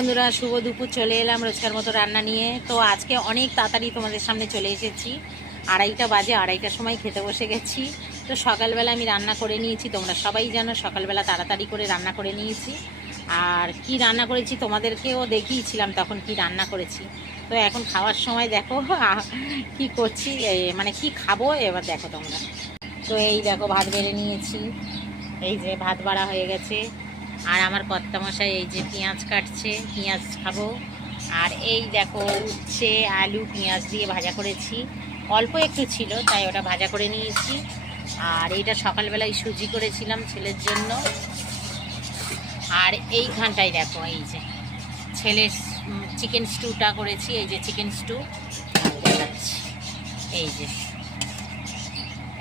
বন্ধুরা, শুভ দুপুর। চলে এলাম রোজকার মতো রান্না নিয়ে। তো আজকে অনেক তাড়াতাড়ি তোমাদের সামনে চলে এসেছি। 2:30 বাজে, 2:30টার সময় খেতে বসে গেছি। তো সকালবেলা আমি রান্না করে নিয়েছি, তোমরা সবাই জানো সকালবেলা তাড়াতাড়ি করে রান্না করে নিয়েছি। আর কি রান্না করেছি তোমাদেরকেও দেখিয়েছিলাম তখন কি রান্না করেছি। তো এখন খাওয়ার সময় দেখো কি করছি, মানে কি খাবো এবার দেখো তোমরা। তো এই দেখো ভাত বেড়ে নিয়েছি, এই যে ভাত বাড়া হয়ে গেছে। আর আমার কর্তামশাই এই যে পেঁয়াজ কাটছে, পেঁয়াজ খাবো। আর এই দেখো উচ্ছে আলু পেঁয়াজ দিয়ে ভাজা করেছি, অল্প একটু ছিল তাই ওটা ভাজা করে নিয়েছি। আর এইটা সকালবেলায় সুজি করেছিলাম ছেলের জন্য। আর এইখানটায় দেখো এই যে ছেলের চিকেন স্টুটা করেছি, এই যে চিকেন স্টু দেখাচ্ছি। এই যে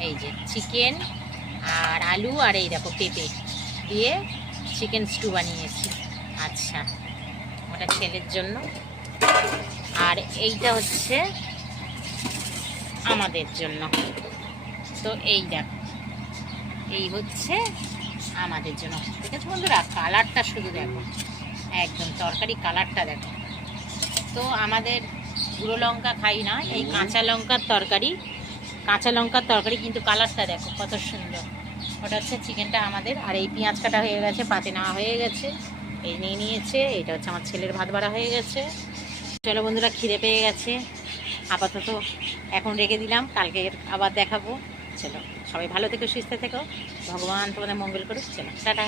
এই যে চিকেন আর আলু আর এই দেখো পেঁপে দিয়ে চিকেন স্টু বানিয়েছি। আচ্ছা, ওটা ছেলের জন্য। আর এইটা হচ্ছে আমাদের জন্য। তো এই দেখো এই হচ্ছে আমাদের জন্য। ঠিক আছে বন্ধুরা, কালারটা শুধু দেখো, একদম তরকারি কালারটা দেখো। তো আমাদের গুঁড়ো লঙ্কা খাই না, এই কাঁচা লঙ্কার তরকারি, কাঁচা লঙ্কার তরকারি, কিন্তু কালারটা দেখো কত সুন্দর। ওটা হচ্ছে চিকেনটা আমাদের। আর এই পেঁয়াজ কাটা হয়ে গেছে, পাতে নেওয়া হয়ে গেছে, এই নিয়ে নিয়েছে। এটা হচ্ছে আমার ছেলের ভাত বাড়া হয়ে গেছে। চলো বন্ধুরা, খিদে পেয়ে গেছে, আপাতত এখন রেখে দিলাম, কালকে আবার দেখাবো। চলো, সবাই ভালো থেকো, সুস্থ থেকো, ভগবান তোমাদের মঙ্গল করুক। চলো টাটা।